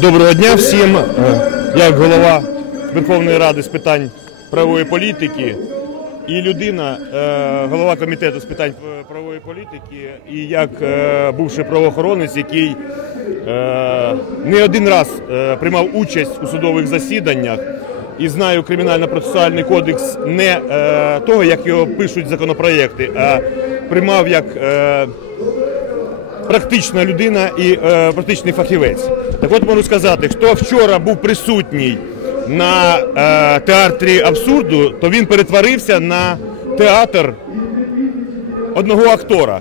Доброго дня всім. Е, як голова Верховної Ради з питань правової політики і людина, е, голова комітету з питань е, правової політики, і як бувший правоохоронець, який не один раз приймав участь у судових засіданнях і знаю кримінально-процесуальний кодекс не того, як його пишуть законопроєкти, а приймав як практична людина і е, практичний фахівець. Так от можу сказати, хто вчора був присутній на е, театрі абсурду, то він перетворився на театр одного актора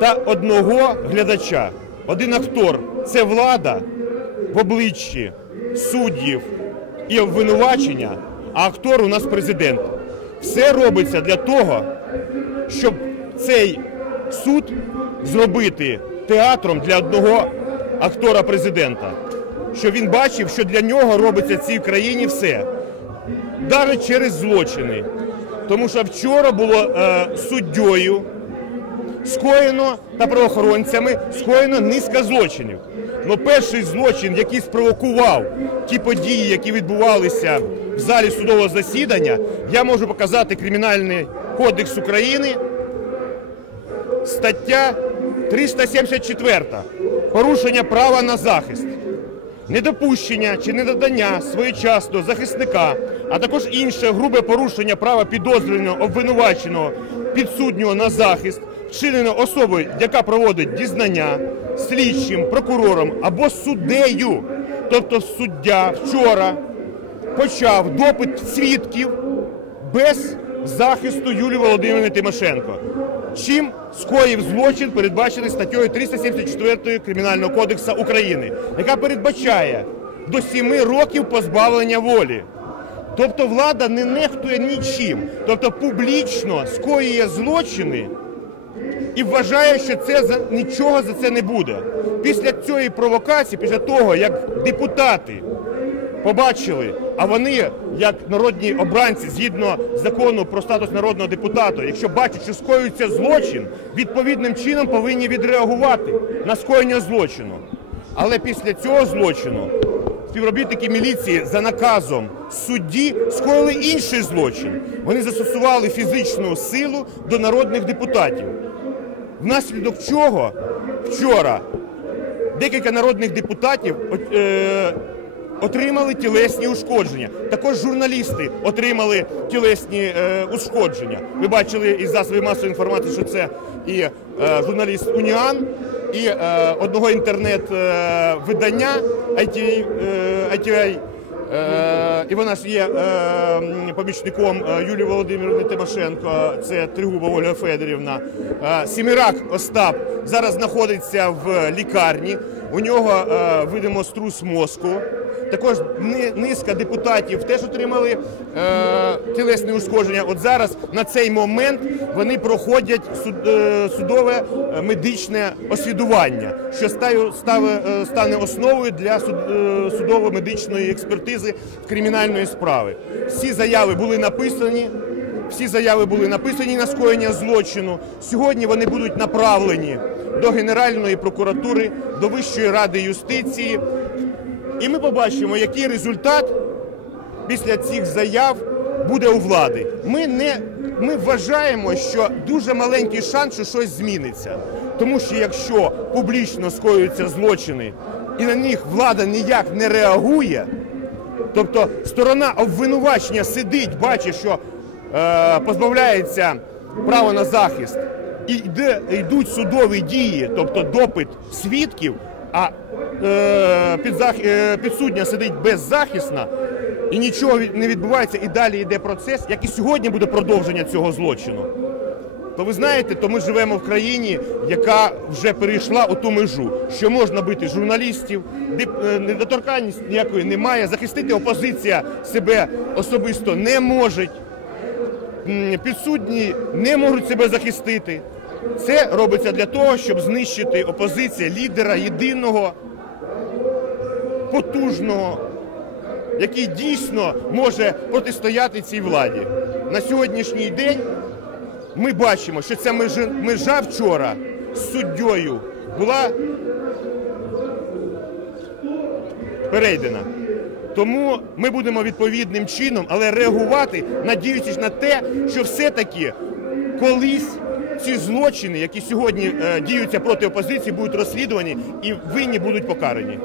та одного глядача. Один актор це влада в обличчі суддів і обвинувачення, а актор у нас президент. Все робиться для того, щоб цей суд зробити театром для одного актора президента. Що він бачив, що для нього робиться в цій країні все. Навіть через злочини. Тому що вчора було е, суддєю скоєно та правоохоронцями скоєно низка злочинів. Ну перший злочин, який спровокував ті події, які відбувалися в залі судового засідання, я можу показати Кримінальний кодекс України, стаття 374. Порушення права на захист. Недопущення чи недодання своєчасно захисника, а також інше грубе порушення права підозрюваного, обвинуваченого, підсуднього на захист, вчинено особою, яка проводить дізнання слідчим, прокурором або суддею. Тобто суддя вчора почав допит свідків без захисту Юлії Володимирівни Тимошенко. Чим скоїв злочин, передбачений статтею 374 Кримінального кодексу України, яка передбачає до 7 років позбавлення волі. Тобто влада не нехтує нічим, тобто публічно скоює злочини і вважає, що це за нічого за це не буде. Після цієї провокації, після того як депутати побачили, а вони, як народні обранці, згідно закону про статус народного депутата, якщо бачать, що скоюється злочин, відповідним чином повинні відреагувати на скоєння злочину. Але після цього злочину співробітники міліції за наказом судді скоїли інший злочин. Вони застосували фізичну силу до народних депутатів. Внаслідок чого вчора декілька народних депутатів е, отримали тілесні ушкодження. Також журналісти отримали тілесні е, ушкодження. Ви бачили із засобів масової інформації, що це і е, журналіст Уніан, і е, одного інтернет-видання ITV, е, ITV Е, і вона ж є е, помічником е, Юлії Володимирівни Тимошенко, це Тригуба Ольга Федорівна. Е, Сімірак Остап зараз знаходиться в лікарні. У нього е, видимо струс мозку. Також низка депутатів теж отримали е, тілесні ушкодження. От зараз на цей момент вони проходять суд, е, судове е, медичне освідування, що стає, стане, е, стане основою для суд, е, судово-медичної експертизи кримінальної справи. Всі заяви були написані. Всі заяви були написані на скоєння злочину. Сьогодні вони будуть направлені до Генеральної прокуратури, до Вищої ради юстиції. І ми побачимо, який результат після цих заяв буде у влади. Ми не ми вважаємо, що дуже маленький шанс, що щось зміниться. Тому що якщо публічно скоюються злочини і на них влада ніяк не реагує, тобто сторона обвинувачення сидить, бачить, що е, позбавляється права на захист, і йде, йдуть судові дії, тобто допит свідків, а підсудня сидить беззахисна, і нічого не відбувається, і далі йде процес, як і сьогодні буде продовження цього злочину. То ви знаєте, то ми живемо в країні, яка вже перейшла у ту межу, що можна бити журналістів, е, недоторканність ніякої немає, захистити опозиція себе особисто не може, підсудні не можуть себе захистити. Це робиться для того, щоб знищити опозицію лідера єдиного, потужного, який дійсно може протистояти цій владі. На сьогоднішній день ми бачимо, що ця межа, вчора з суддєю була перейдена. Тому ми будемо відповідним чином, але реагувати, надіючись на те, що все-таки колись ці злочини, які сьогодні е, діються проти опозиції, будуть розслідувані і винні будуть покарані.